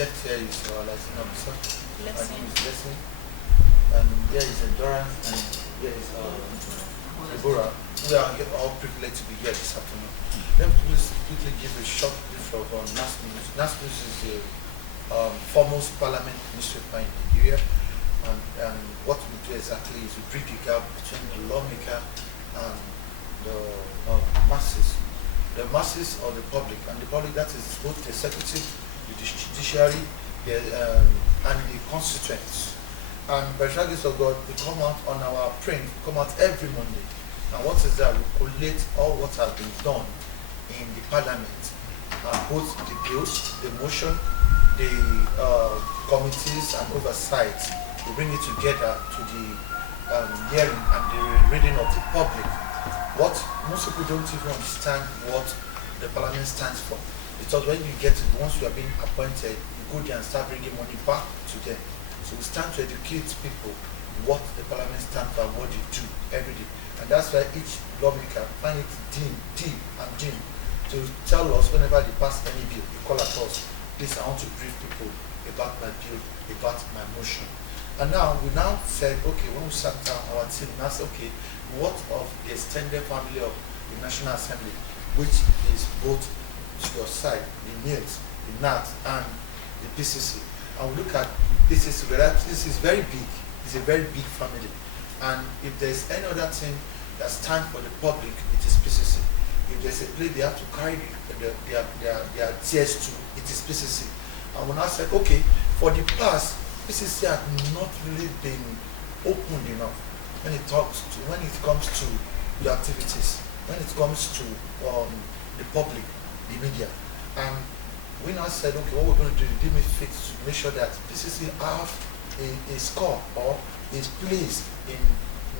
left here is license officer. My name is Blessing. And there is Endurance, and there is Deborah. We are all privileged to be here this afternoon. Let me please quickly give a short brief of NAS News. NAS News is the foremost parliament newspaper in Nigeria. And what we do exactly is we bridge the gap between the lawmaker and the masses. The masses or the public, and the public, that is both the executive, the judiciary, and the constituents. And by the grace of God, we come out on our print, come out every Monday. And what is that? We collate all what has been done in the parliament, both the bills, the motion, the committees and oversight. We bring it together to the hearing and the reading of the public. What most people don't even understand what the parliament stands for. Because when you get it, once you are being appointed, you go there and start bringing money back to them. So we stand to educate people what the parliament stands for and what they do every day. And that's why each lawmaker find it deep to tell us whenever they pass any bill, they call at us, please, I want to brief people about my bill, about my motion. And now we said, okay, when we sat down, our team now said, okay, what of the extended family of the National Assembly, which is both to your side, the NILS, the NAT, and the PCC. And we look at PCC, this is very big. It's a very big family. And if there's any other thing that stands for the public, it is PCC. If there's a place they have to carry their tears to, it is PCC. And when I said, okay, for the past, PCC had not really been opened enough when it comes to the activities, when it comes to the public, the media. And we now said, okay, what we're going to do is give me fix to make sure that PCC have a score or is placed in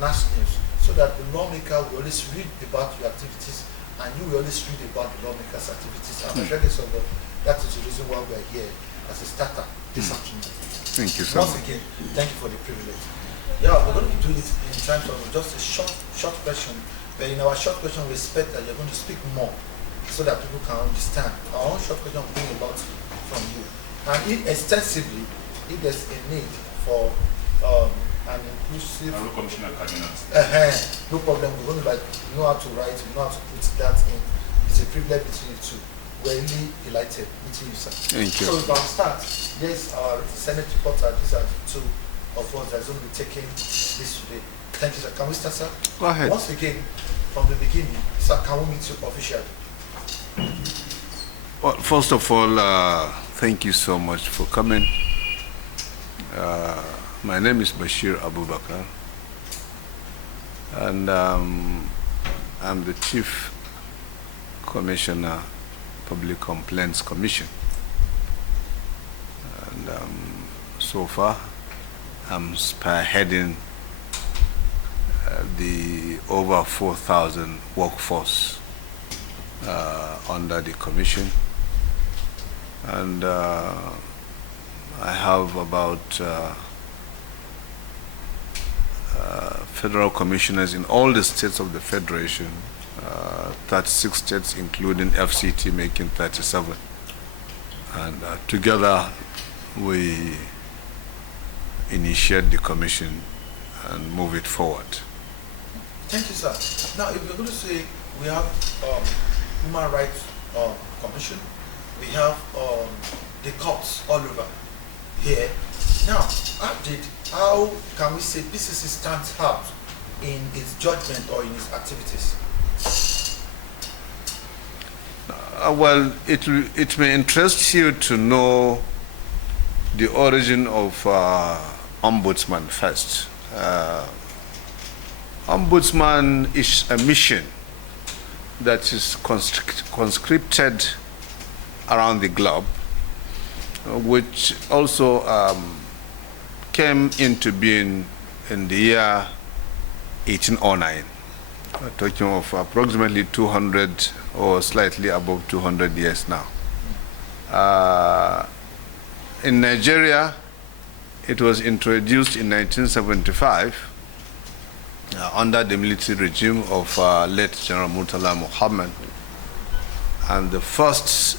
NAS News, so that the lawmaker will always read about your activities and you will always read about the lawmaker's activities. And that is the reason why we are here as a starter this afternoon. Thank you so much. Once again, thank you for the privilege. Yeah, we're going to be doing it in terms of just a short question. But in our short question, we expect that you're going to speak more so that people can understand. Our own short question will bring about from you. And extensively, if there's a need for an inclusive... Commissioner Cabinet. No problem. We're going to know how to write, we know how to put that in. It's a privilege between you two. We're really delighted meeting you, sir. Thank you. So if I'll start, yes, our Senate reporter, these are the two of us that are going to be taking this today. Thank you, sir. Can we start, sir? Go ahead. Once again, from the beginning, sir, can we meet you officially? Well, first of all, thank you so much for coming. My name is Bashir Abubakar, and I'm the Chief Commissioner, Public Complaints Commission. And so far, I'm spearheading the over 4,000 workforce under the commission. And I have about federal commissioners in all the states of the Federation, 36 states, including FCT, making 37. And together, we initiate the commission and move it forward. Thank you, sir. Now, if you're going to say we have Human Rights Commission, we have the courts all over here. Now, how can we say PCC stands out in its judgment or in its activities? Well, it may interest you to know the origin of Ombudsman first. Ombudsman is a mission that is conscripted around the globe, which also came into being in the year 1809. We're talking of approximately 200 or slightly above 200 years now. In Nigeria, it was introduced in 1975 under the military regime of late General Murtala Muhammad. And the first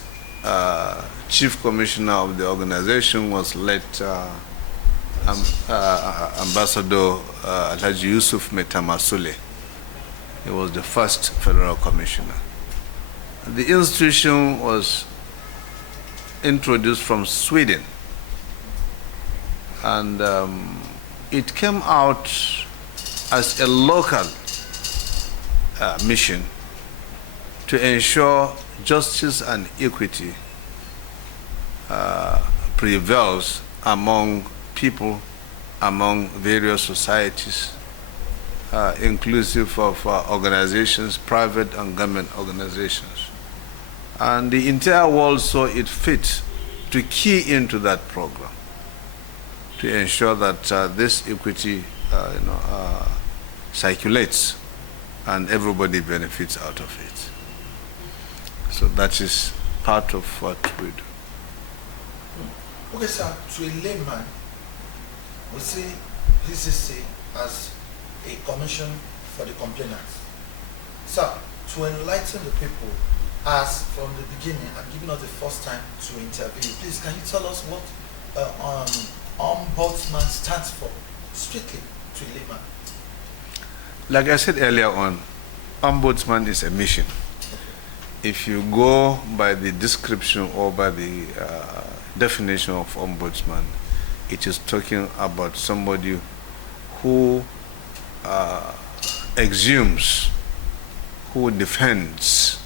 chief commissioner of the organization was late Ambassador Alhaji Yusuf Metamasule. He was the first federal commissioner. The institution was introduced from Sweden, and it came out as a local mission to ensure justice and equity prevails among people, among various societies, inclusive of organizations, private and government organizations. And the entire world saw it fit to key into that program, to ensure that this equity circulates and everybody benefits out of it. So that is part of what we do. Okay, sir, to a layman, we see PCC as a commission for the complainants. Sir, to enlighten the people, as from the beginning, I'm giving us the first time to interview, please can you tell us what Ombudsman stands for, strictly to a layman? Like I said earlier on, Ombudsman is a mission. If you go by the description or by the definition of Ombudsman, it is talking about somebody who exhumes, who defends,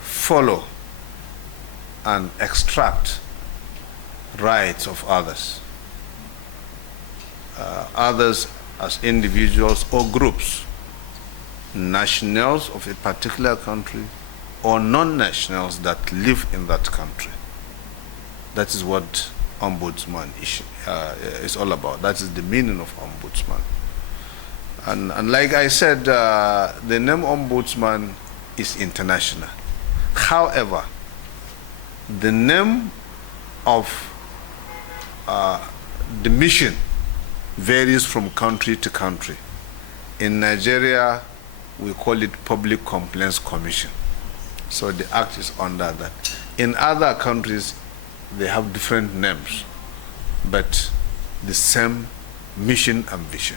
follow, and extract rights of others. Others as individuals or groups, nationals of a particular country or non-nationals that live in that country. That is what Ombudsman is all about. That is the meaning of Ombudsman. And like I said, the name Ombudsman is international. However, the name of the mission varies from country to country. In Nigeria, we call it Public Complaints Commission. So the act is under that. In other countries, they have different names, but the same mission and vision.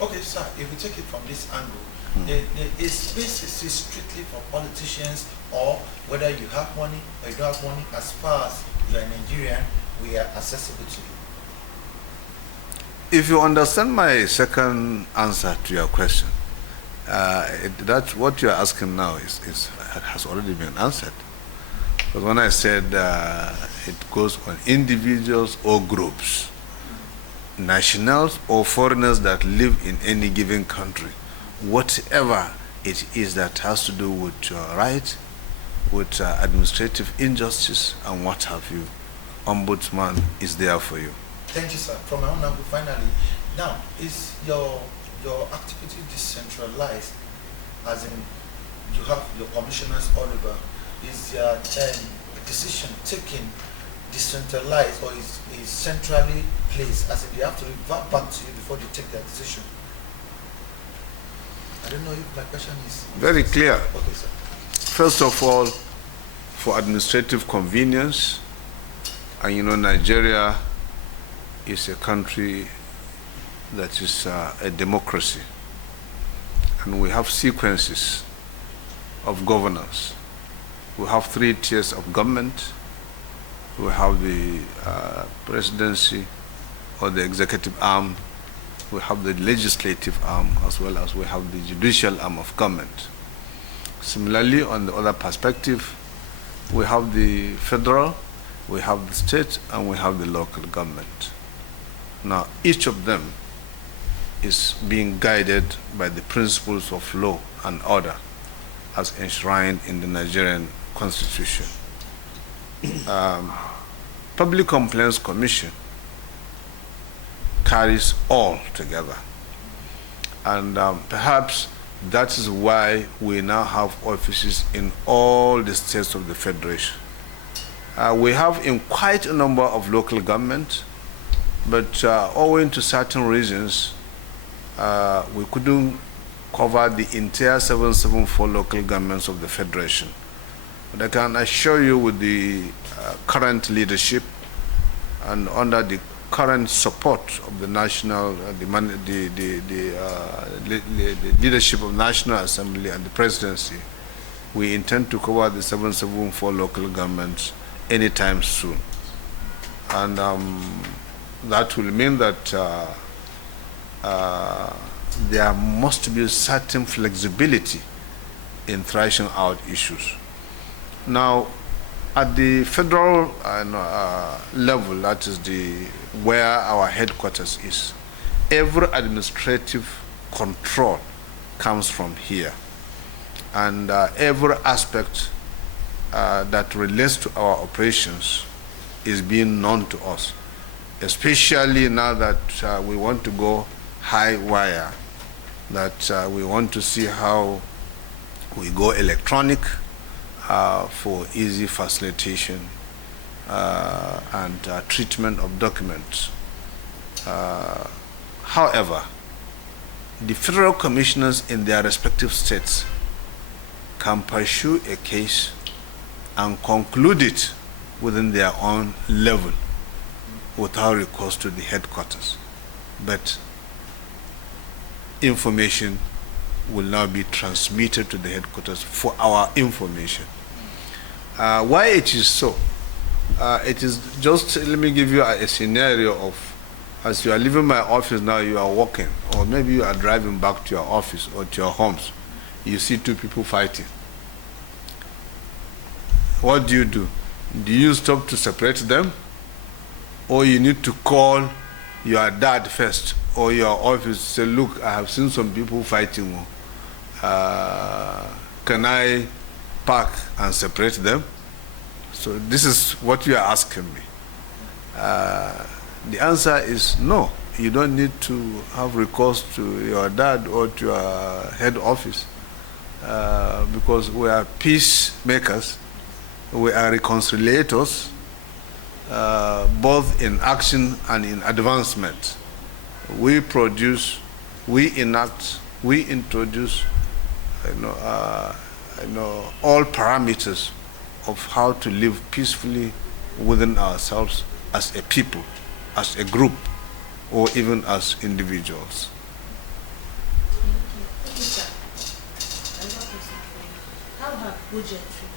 Okay, sir, if we take it from this angle, is PCC strictly for politicians, or whether you have money or you don't have money, as far as you are Nigerian, we are accessible to you? If you understand my second answer to your question, that's what you are asking now has already been answered. But when I said it goes on individuals or groups, nationals or foreigners that live in any given country, whatever it is that has to do with your right, with administrative injustice and what have you, Ombudsman is there for you. Thank you, sir. From my own angle, finally, now, is your activity decentralized, as in you have your commissioners all over? Is your decision taken decentralized, or is centrally placed, as in they have to revert back to you before they take their decision? I don't know if my question is very clear. Okay, sir. First of all, for administrative convenience, and you know, Nigeria is a country that is a democracy, and we have sequences of governance. We have 3 tiers of government. We have the presidency or the executive arm. We have the legislative arm, as well as we have the judicial arm of government. Similarly, on the other perspective, we have the federal, we have the state, and we have the local government. Now, each of them is being guided by the principles of law and order as enshrined in the Nigerian Constitution. Public Complaints Commission carries all together. And perhaps that is why we now have offices in all the states of the Federation. We have in quite a number of local governments, but owing to certain reasons, we couldn't cover the entire 774 local governments of the Federation. But I can assure you with the current leadership and under the current support of the national, the leadership of National Assembly and the presidency, we intend to cover the 774 local governments anytime soon. And that will mean that there must be certain flexibility in thrashing out issues. Now, at the federal level, that is where our headquarters is, every administrative control comes from here. And every aspect that relates to our operations is being known to us, especially now that we want to go high wire, that we want to see how we go electronic for easy facilitation and treatment of documents. However, the federal commissioners in their respective states can pursue a case and conclude it within their own level without recourse to the headquarters. But information will now be transmitted to the headquarters for our information. Why it is so? It is just, let me give you a scenario of, as you are leaving my office now, you are walking, or maybe you are driving back to your office or to your homes. You see two people fighting. What do? Do you stop to separate them? Or you need to call your dad first, or your office, say, look, I have seen some people fighting. Can I park and separate them? So this is what you are asking me. The answer is no. You don't need to have recourse to your dad or to your head office because we are peacemakers, we are reconciliators, both in action and in advancement. We produce, we enact, we introduce all parameters of how to live peacefully within ourselves as a people, as a group, or even as individuals. Thank you, sir. Another question for you.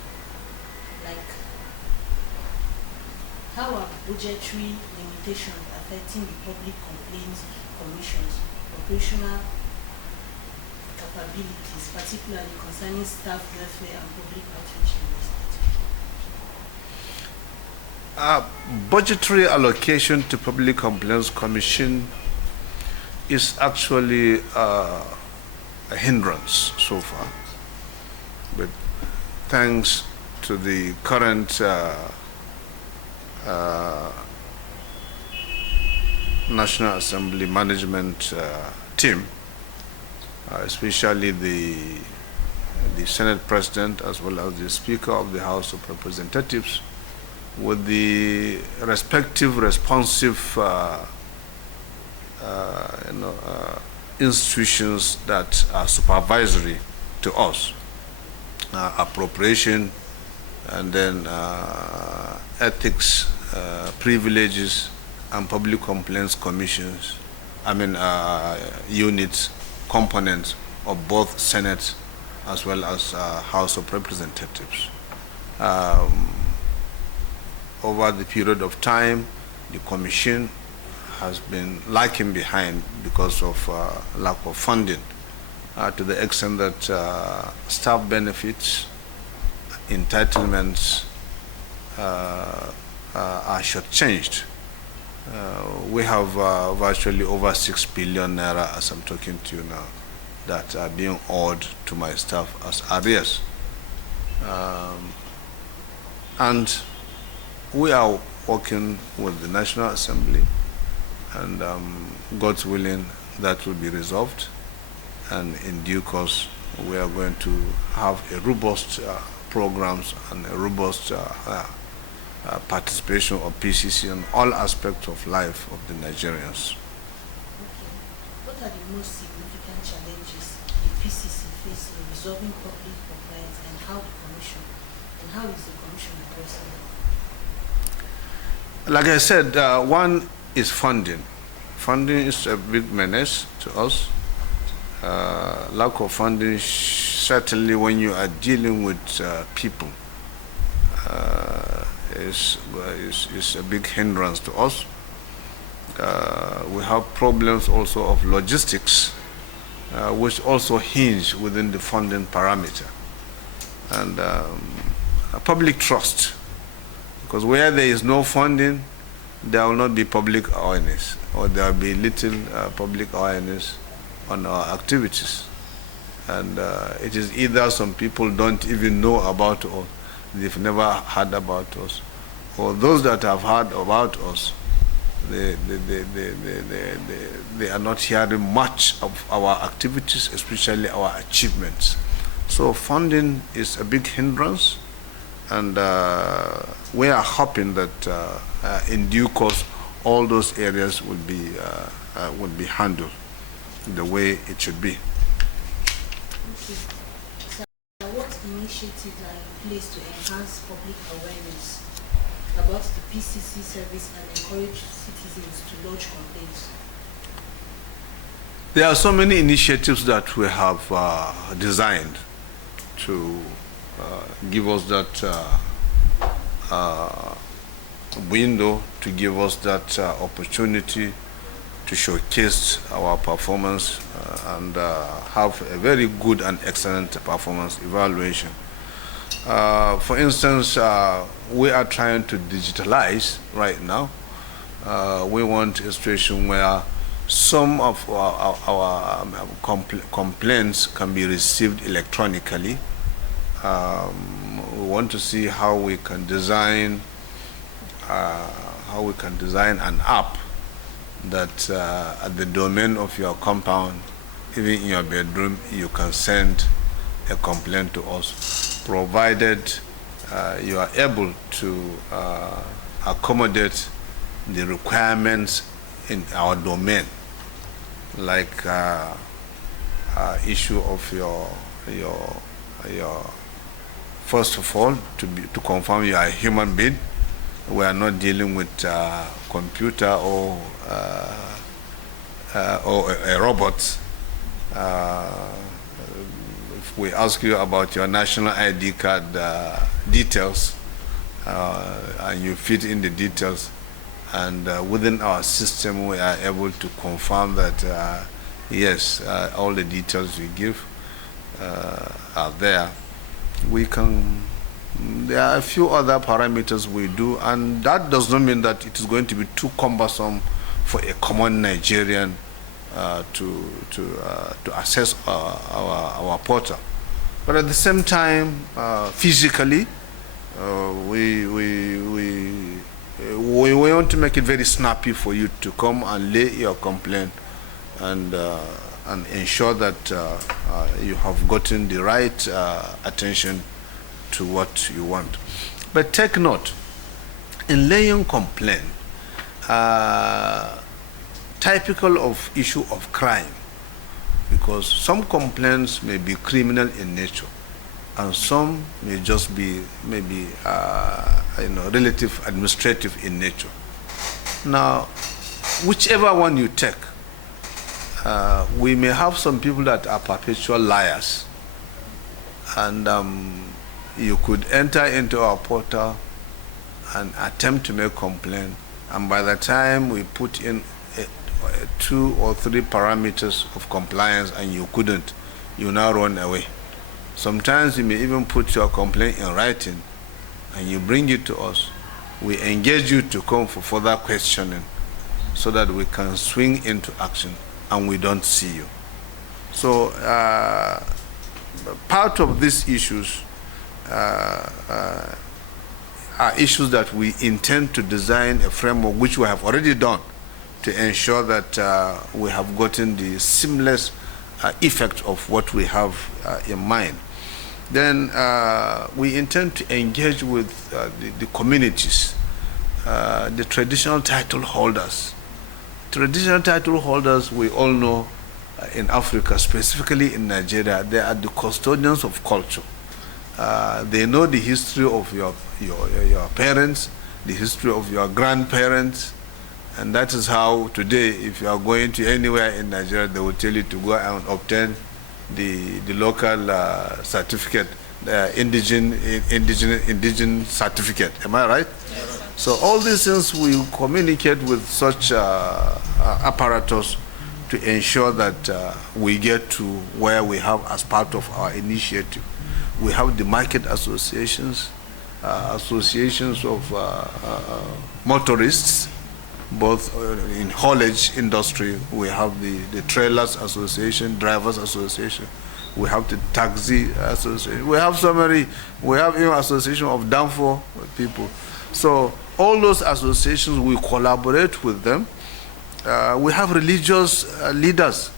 How have budgetary limitations affecting the public complaints commission's operational capabilities, particularly concerning staff welfare and public outreach investigation? Budgetary allocation to Public Complaints Commission is actually a hindrance so far, but thanks to the current National Assembly management team, especially the Senate President as well as the Speaker of the House of Representatives, with the respective responsive institutions that are supervisory to us, appropriation, and then ethics, privileges, and public complaints commissions, units, components of both Senate as well as House of Representatives. Over the period of time, the Commission has been lagging behind because of lack of funding, to the extent that staff benefits, entitlements are shortchanged. We have virtually over 6 billion naira, as I'm talking to you now, that are being owed to my staff as arrears. And we are working with the National Assembly, and God's willing, that will be resolved. And in due course, we are going to have a robust programs and a robust participation of PCC in all aspects of life of the Nigerians. Okay. What are the most significant challenges the PCC face in resolving public complaints, and how the Commission And how is the Commission addressing that? Like I said, one is funding. Funding is a big menace to us. Lack of funding, certainly when you are dealing with people, is a big hindrance to us. We have problems also of logistics, which also hinge within the funding parameter. And public trust, because where there is no funding, there will not be public awareness, or there will be little public awareness on our activities. And it is either some people don't even know about us, they've never heard about us, or those that have heard about us, they are not hearing much of our activities, especially our achievements. So funding is a big hindrance, and we are hoping that in due course all those areas will be handled the way it should be. Okay. So what initiatives are in place to enhance public awareness about the PCC service and encourage citizens to lodge complaints? There are so many initiatives that we have designed to give us that window, to give us that opportunity to showcase our performance and have a very good and excellent performance evaluation. For instance, we are trying to digitalize right now. We want a situation where some of our complaints can be received electronically. We want to see how we can design an app that at the domain of your compound, even in your bedroom, you can send a complaint to us, provided you are able to accommodate the requirements in our domain, like issue of your first of all, to confirm you are a human being. We are not dealing with computer or a robot. If we ask you about your national ID card details, and you fit in the details, and within our system we are able to confirm that yes, all the details we give are there. There are a few other parameters we do, and that does not mean that it is going to be too cumbersome for a common Nigerian to access our portal. But at the same time, physically, we want to make it very snappy for you to come and lay your complaint and ensure that you have gotten the right attention to what you want. But take note, in laying complaint, typical of issue of crime, because some complaints may be criminal in nature, and some may just be maybe relative administrative in nature. Now, whichever one you take, we may have some people that are perpetual liars, and you could enter into our portal and attempt to make complaint, and by the time we put in 2 or 3 parameters of compliance and you couldn't, you now run away. Sometimes you may even put your complaint in writing and you bring it to us. We engage you to come for further questioning so that we can swing into action and we don't see you. So part of these issues are issues that we intend to design a framework, which we have already done, to ensure that we have gotten the seamless effect of what we have in mind. Then we intend to engage with the communities, the traditional title holders. Traditional title holders, we all know in Africa, specifically in Nigeria, they are the custodians of culture. They know the history of your parents, the history of your grandparents, and that is how today, if you are going to anywhere in Nigeria, they will tell you to go and obtain the local certificate, indigenous certificate. Am I right? Yes, so all these things we communicate with such apparatus to ensure that we get to where we have as part of our initiative. We have the market associations, associations of motorists, both in haulage industry. We have the trailers association, drivers association. We have the taxi association. We have so many. We have even association of downfall people. So all those associations, we collaborate with them. We have religious leaders.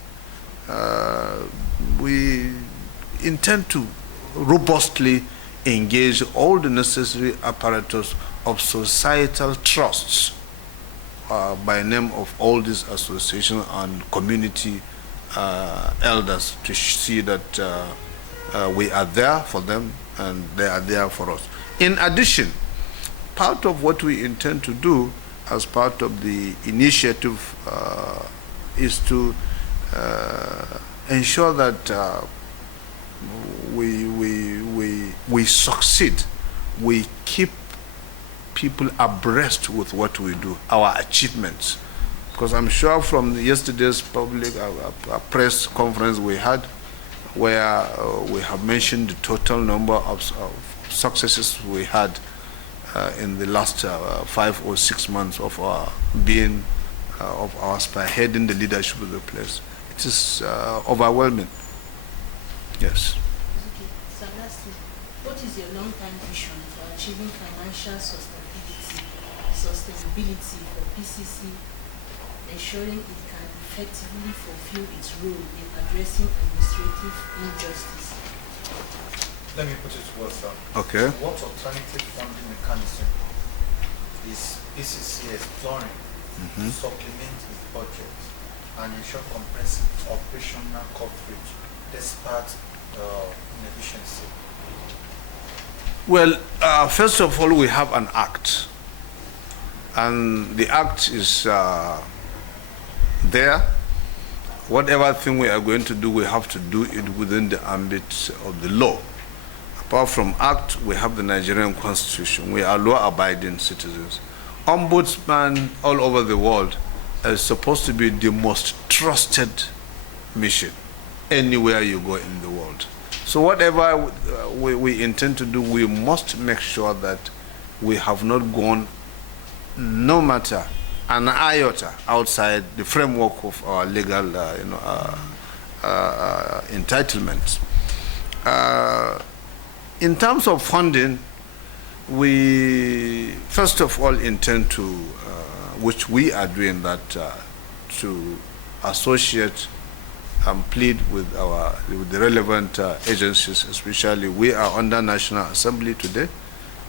We intend to robustly engage all the necessary apparatus of societal trusts by name of all these associations and community elders to see that we are there for them and they are there for us. In addition, part of what we intend to do as part of the initiative is to ensure that we succeed. We keep people abreast with what we do, our achievements. Because I'm sure from yesterday's public press conference we had, where we have mentioned the total number of successes we had in the last 5 or 6 months of our being, of our spearheading the leadership of the place. It is overwhelming. Yes. Okay. So lastly, what is your long-term vision for achieving financial sustainability for PCC, ensuring it can effectively fulfill its role in addressing administrative injustice? Let me put it well, sir. Okay. What alternative funding mechanism is PCC exploring to supplement its budget and ensure comprehensive operational coverage despite inefficiency? Well, first of all, we have an act, and the act is there. Whatever thing we are going to do, we have to do it within the ambit of the law. Apart from act, we have the Nigerian Constitution. We are law-abiding citizens. Ombudsman all over the world is supposed to be the most trusted mission anywhere you go in the world. So whatever we intend to do, we must make sure that we have not gone, no matter an iota, outside the framework of our legal entitlements. In terms of funding, we first of all intend to, which we are doing that, to associate and plead with the relevant agencies, especially we are under National Assembly today.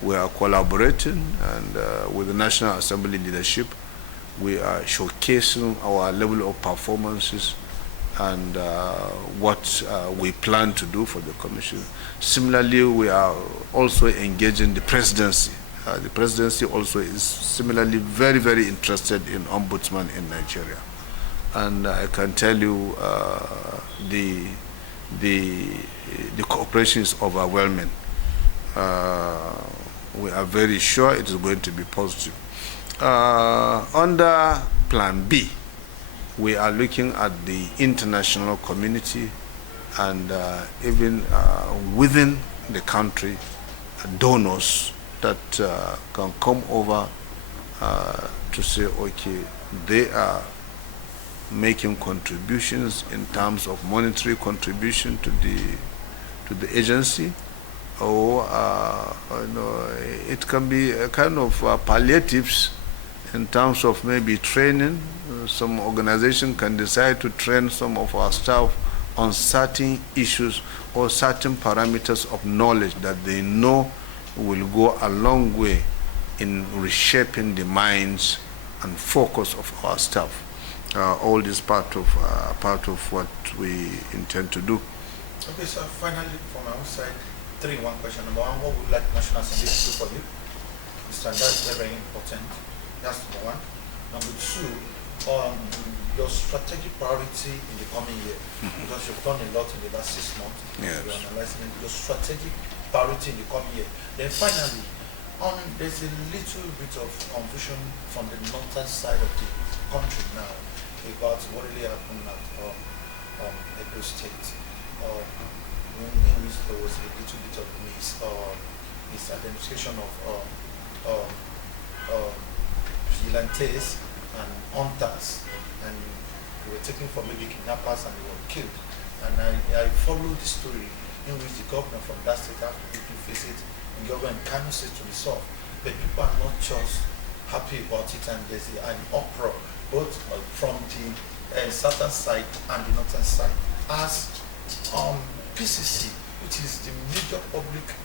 We are collaborating and with the National Assembly leadership, we are showcasing our level of performances and what we plan to do for the Commission. Similarly, we are also engaging the Presidency. The Presidency also is similarly very, very interested in Ombudsman in Nigeria. And I can tell you the cooperation is overwhelming. We are very sure it is going to be positive. Under Plan B, we are looking at the international community and even within the country, donors that can come over to say, okay, they are making contributions in terms of monetary contribution to the agency, or it can be a kind of palliatives in terms of maybe training. Some organization can decide to train some of our staff on certain issues or certain parameters of knowledge that they know will go a long way in reshaping the minds and focus of our staff. All this part of what we intend to do. Okay, so finally, from my own side, three in one question. Number one, what would you like National Assembly to do for you? That's very, very important. That's number one. Number two, your strategic priority in the coming year, because you've done a lot in the last 6 months. Yes. You're analyzing your strategic priority in the coming year. Then finally, there's a little bit of confusion from the northern side of the country now about what really happened at Edo State, in which there was a little bit of misidentification of vigilantes and hunters, and they were taken for maybe kidnappers and they were killed. And I followed the story in which the governor from that state had to quickly face it, and the government cannot say to resolve. But people are not just happy about it, and there's an uproar both from the southern side and the northern side. As PCC, which is the major public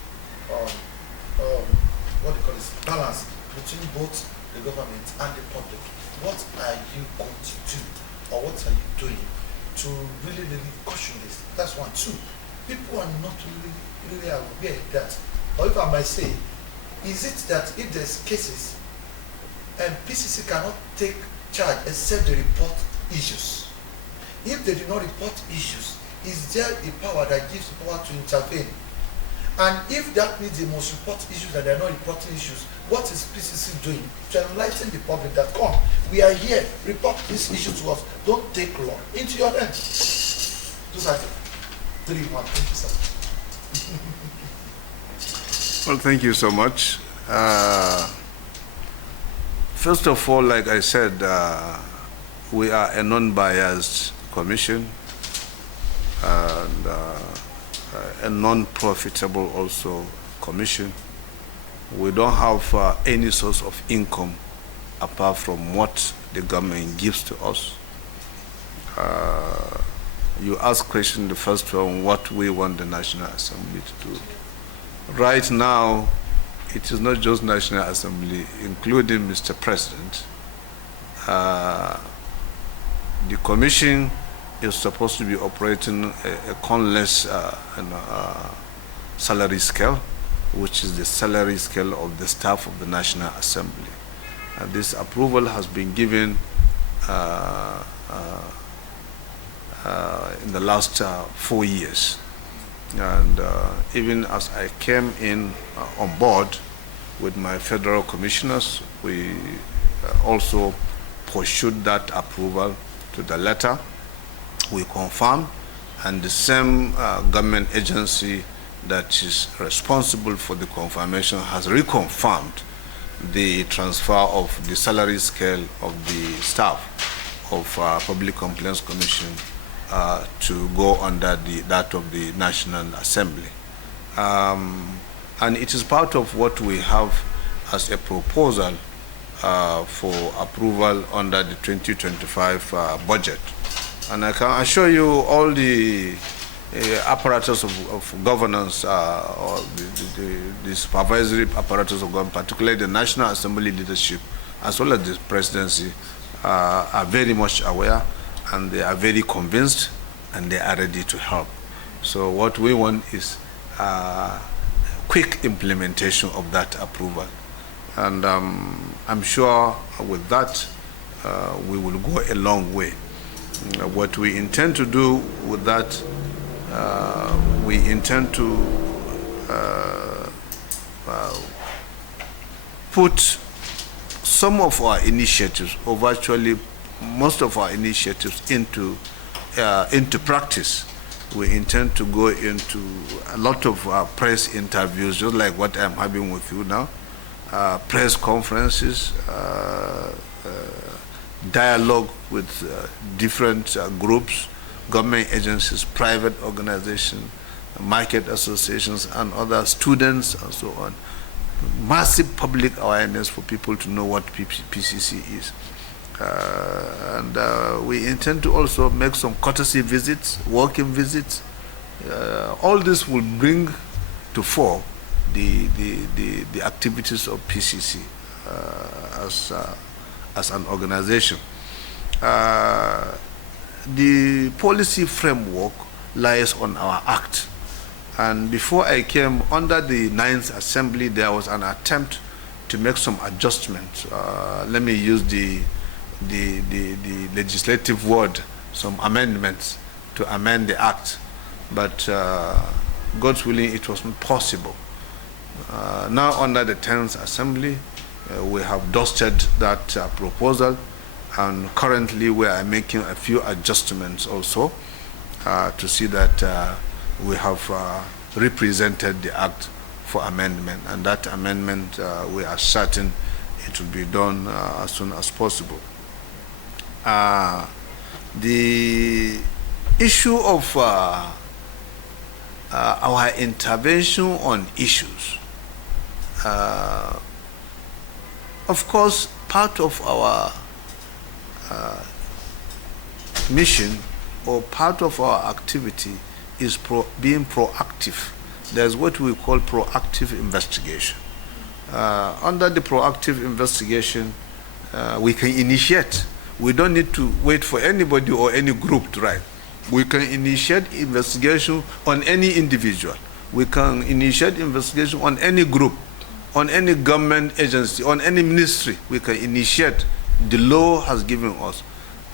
what they call it, balance between both the government and the public, what are you going to do, or what are you doing to really caution this? That's one. Two, people are not really aware that, or if I might say, is it that if there's cases, PCC cannot take charge except they report issues? If they do not report issues, is there a power that gives the power to intervene? And if that means they must report issues and they're not reporting issues, what is PCC doing to enlighten the public that, come, we are here, report this issue to us, don't take law into your hands? Those are 3, 1. Thank you, sir. Well, thank you so much. First of all, like I said, we are a non-biased commission and a non-profitable also commission. We don't have any source of income apart from what the government gives to us. You asked question, the first one, what we want the National Assembly to do. Right now, it is not just National Assembly, including Mr. President. The Commission is supposed to be operating a cornless salary scale, which is the salary scale of the staff of the National Assembly. And this approval has been given in the last 4 years. And even as I came in on board with my federal commissioners, we also pursued that approval to the letter. We confirmed, and the same government agency that is responsible for the confirmation has reconfirmed the transfer of the salary scale of the staff of Public Complaints Commission to go under that of the National Assembly. And it is part of what we have as a proposal for approval under the 2025 budget. And I can assure you all the apparatus of governance, or the supervisory apparatus of government, particularly the National Assembly leadership, as well as the presidency, are very much aware, and they are very convinced, and they are ready to help. So what we want is quick implementation of that approval. And I'm sure with that, we will go a long way. What we intend to do with that, we intend to put some of our initiatives, or virtually most of our initiatives, into practice. We intend to go into a lot of press interviews, just like what I'm having with you now, press conferences, dialogue with different groups, government agencies, private organizations, market associations, and other students, and so on. Massive public awareness for people to know what PCC is. And we intend to also make some courtesy visits, walking visits. All this will bring to fore the activities of PCC as an organization. The policy framework lies on our act, And before I came, under the 9th Assembly, there was an attempt to make some adjustments. Let me use the legislative word, some amendments to amend the act. But God's willing, it was not possible. Now under the 10th Assembly, we have dusted that proposal, and currently we are making a few adjustments also to see that we have represented the act for amendment, and that amendment we are certain it will be done as soon as possible. The issue of our intervention on issues, of course, part of our mission or part of our activity is being proactive. There's what we call proactive investigation. Under the proactive investigation, we can initiate. We don't need to wait for anybody or any group to write. We can initiate investigation on any individual. We can initiate investigation on any group, on any government agency, on any ministry. We can initiate. The law has given us.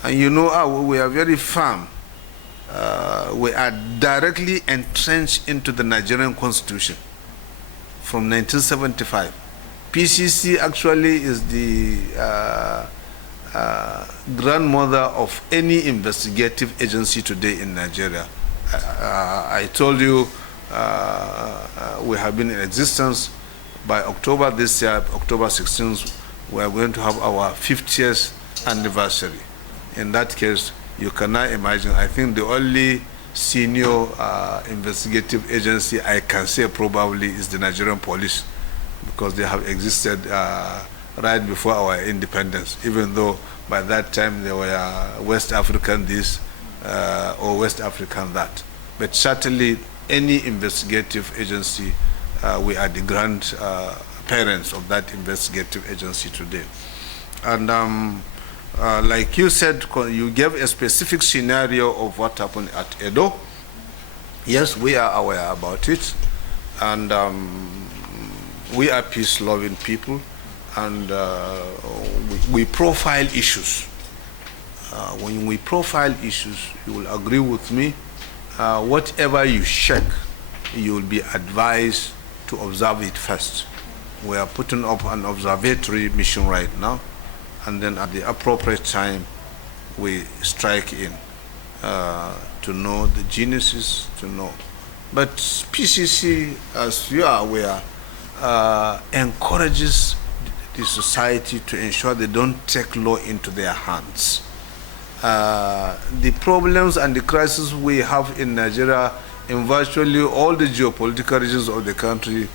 And you know, we are very firm. We are directly entrenched into the Nigerian Constitution from 1975. PCC actually is the grandmother of any investigative agency today in Nigeria. I told you we have been in existence. By October this year, October 16th, we are going to have our 50th anniversary. In that case, you cannot imagine, I think the only senior investigative agency I can say probably is the Nigerian police, because they have existed right before our independence, even though by that time they were West African this or West African that. But certainly any investigative agency, we are the grandparents of that investigative agency today. And like you said, you gave a specific scenario of what happened at Edo. Yes, we are aware about it. And we are peace-loving people. And we profile issues. When we profile issues, you will agree with me, whatever you check, you will be advised to observe it first. We are putting up an observatory mission right now, and then at the appropriate time, we strike in to know the genesis, to know. But PCC, as you are aware, encourages the society to ensure they don't take law into their hands. The problems and the crises we have in Nigeria, in virtually all the geopolitical regions of the country,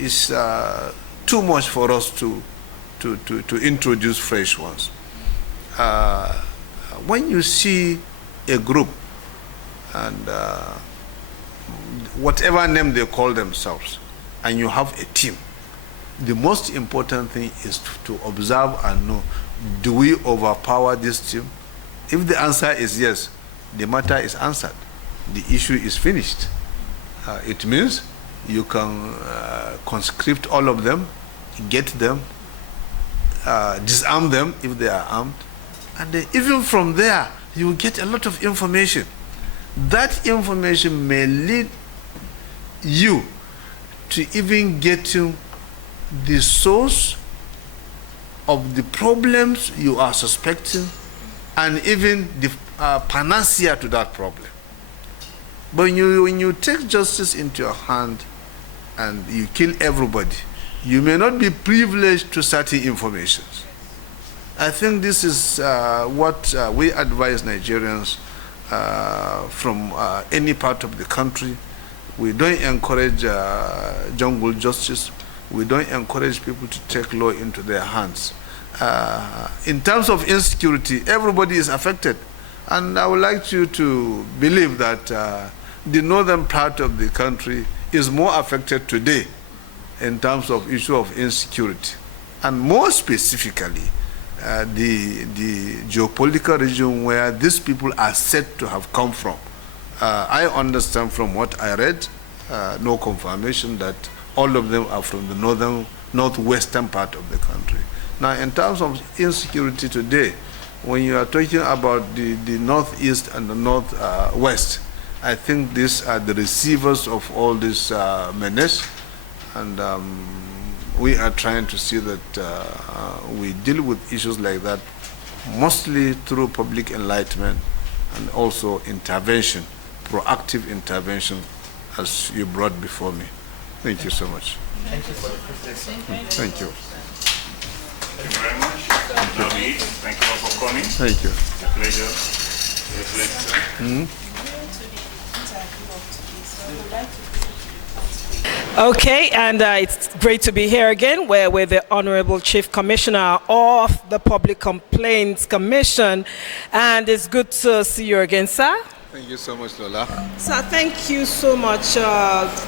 is too much for us to introduce fresh ones. When you see a group, and whatever name they call themselves, and you have a team, the most important thing is to observe and know, do we overpower this team? If the answer is yes, the matter is answered. The issue is finished. It means you can conscript all of them, get them, disarm them if they are armed, and then even from there, you will get a lot of information. That information may lead you to even getting the source of the problems you are suspecting, and even the panacea to that problem. But when you take justice into your hand and you kill everybody, you may not be privileged to certain informations. I think this is what we advise Nigerians from any part of the country. We don't encourage jungle justice. We don't encourage people to take law into their hands. In terms of insecurity, everybody is affected. And I would like you to believe that the northern part of the country is more affected today in terms of issue of insecurity. And more specifically, the geopolitical region where these people are said to have come from, I understand from what I read, no confirmation that all of them are from the northwestern part of the country. Now, in terms of insecurity today, when you are talking about the northeast and the northwest, I think these are the receivers of all this menace, and we are trying to see that we deal with issues like that mostly through public enlightenment and also intervention, proactive intervention, as you brought before me. Thank you so much. Thank you for the presentation. Thank you. Thank you very much. Thank you all for coming. Thank you. It's a pleasure. It's a pleasure. Okay, and it's great to be here again. We're with the Honorable Chief Commissioner of the Public Complaints Commission, and it's good to see you again, sir. Thank you so much, Lola. Sir, thank you so much.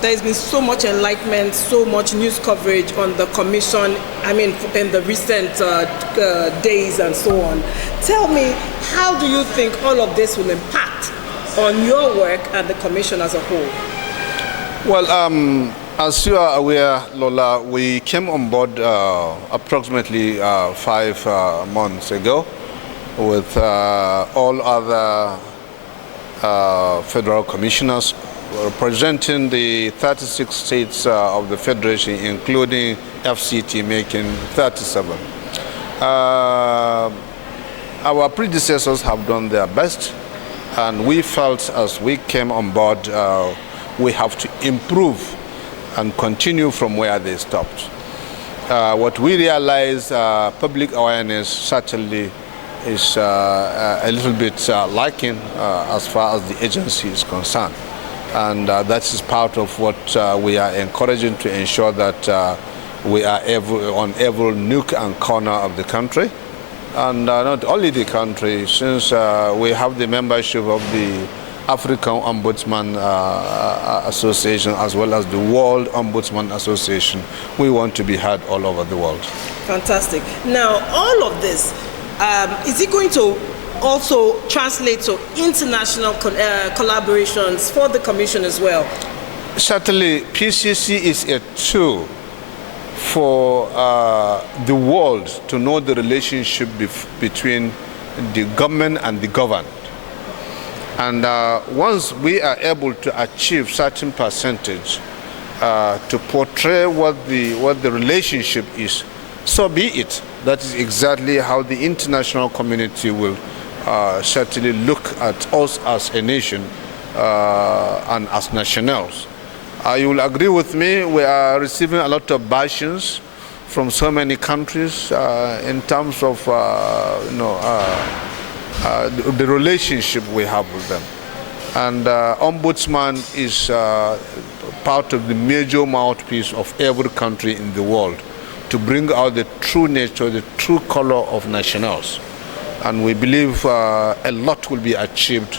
There's been so much enlightenment, so much news coverage on the commission, in the recent days and so on. Tell me, how do you think all of this will impact on your work and the commission as a whole? Well, as you are aware, Lola, we came on board approximately 5 months ago with all other federal commissioners representing the 36 states of the Federation, including FCT, making 37. Our predecessors have done their best, and we felt as we came on board, we have to improve and continue from where they stopped. What we realize, public awareness certainly is a little bit lacking as far as the agency is concerned. And that is part of what we are encouraging to ensure that we are on every nook and corner of the country. And not only the country, since we have the membership of the African Ombudsman Association as well as the World Ombudsman Association, we want to be heard all over the world. Fantastic. Now, all of this, is it going to also translate to international collaborations for the Commission as well? Certainly, PCC is a tool for the world to know the relationship between the government and the governed. And once we are able to achieve certain percentage to portray what the relationship is, so be it. That is exactly how the international community will certainly look at us as a nation and as nationals. You will agree with me, we are receiving a lot of bashings from so many countries in terms of the relationship we have with them. And Ombudsman is part of the major mouthpiece of every country in the world to bring out the true nature, the true color of nationals. And we believe a lot will be achieved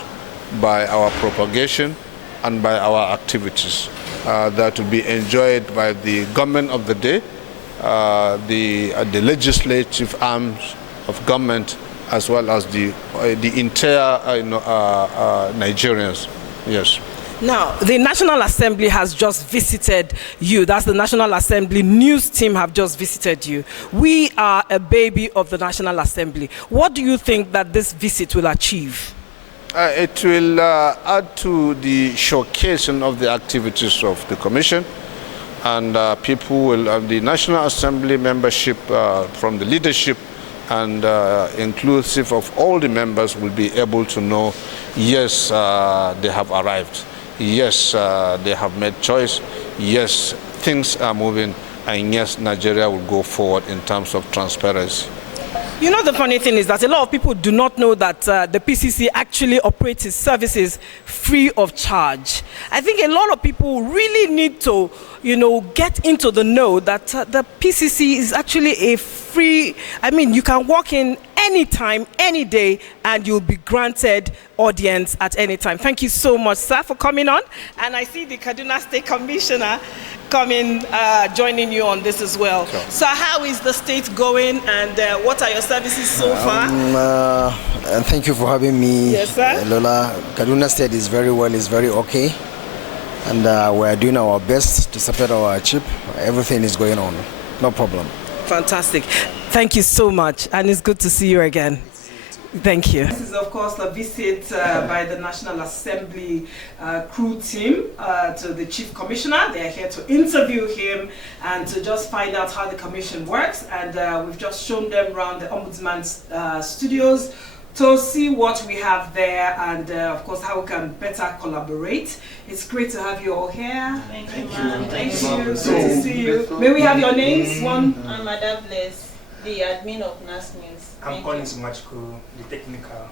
by our propagation and by our activities that will be enjoyed by the government of the day, the legislative arms of government, as well as the entire Nigerians. Yes. Now, the National Assembly has just visited you. That's the National Assembly news team have just visited you. We are a baby of the National Assembly. What do you think that this visit will achieve? It will add to the showcasing of the activities of the Commission, and people will, the National Assembly membership from the leadership and inclusive of all the members will be able to know, yes, they have arrived. Yes, they have made choice. Yes, things are moving, and yes, Nigeria will go forward in terms of transparency. You know, the funny thing is that a lot of people do not know that the PCC actually operates its services free of charge. I think a lot of people really need to, get into the know that the PCC is actually a free, you can walk in anytime, any day, and you'll be granted audience at any time. Thank you so much, sir, for coming on. And I see the Kaduna State Commissioner coming, joining you on this as well. Sure. So how is the state going, and what are your services so far? Thank you for having me. Yes, sir. Lola, Kaduna State is very well, is very okay. And we are doing our best to support our chip. Everything is going on. No problem. Fantastic. Thank you so much. And it's good to see you again. Thank you. This is, of course, a visit by the National Assembly crew team to the Chief Commissioner. They are here to interview him and to just find out how the commission works. And we've just shown them around the Ombudsman's studios to see what we have there and, of course, how we can better collaborate. It's great to have you all here. Thank you, ma'am. Thank you. Good to see you. May we have your names? One. I'm Madam Bless, the admin of NAS News. I'm Collins Machko, the technical.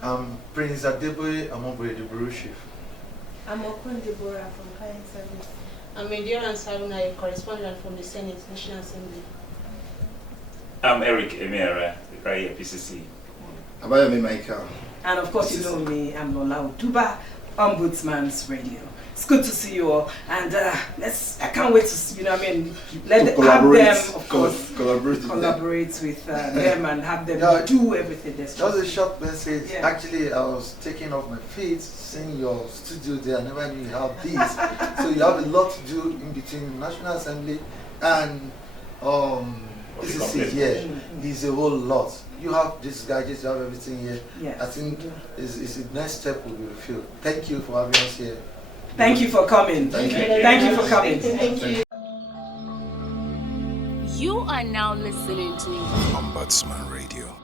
I'm Prince Adeboye, I'm the bureau chief. I'm Okun Deborah from Client Service. I'm Endurance Haruna, a correspondent from the Senate National Assembly. I'm Eric Emera, the Praia PCC. Abayomi Michael. And of course, you know me, I'm Lola Utuba, Ombudsman's Radio. It's good to see you all, and I can't wait to, have them, of course, collaborate with them and have them do everything. Just a short message. Yeah. Actually, I was taking off my feet, seeing your studio there. I never knew you have this. So you have a lot to do in between National Assembly and PCC here. It's a whole lot. You have this gadgets, you have everything here. Yes. I think it's the next step we will feel. Thank you for having us here. Thank you for coming. Thank you. Thank you for coming. Thank you. You are now listening to Ombudsman Radio.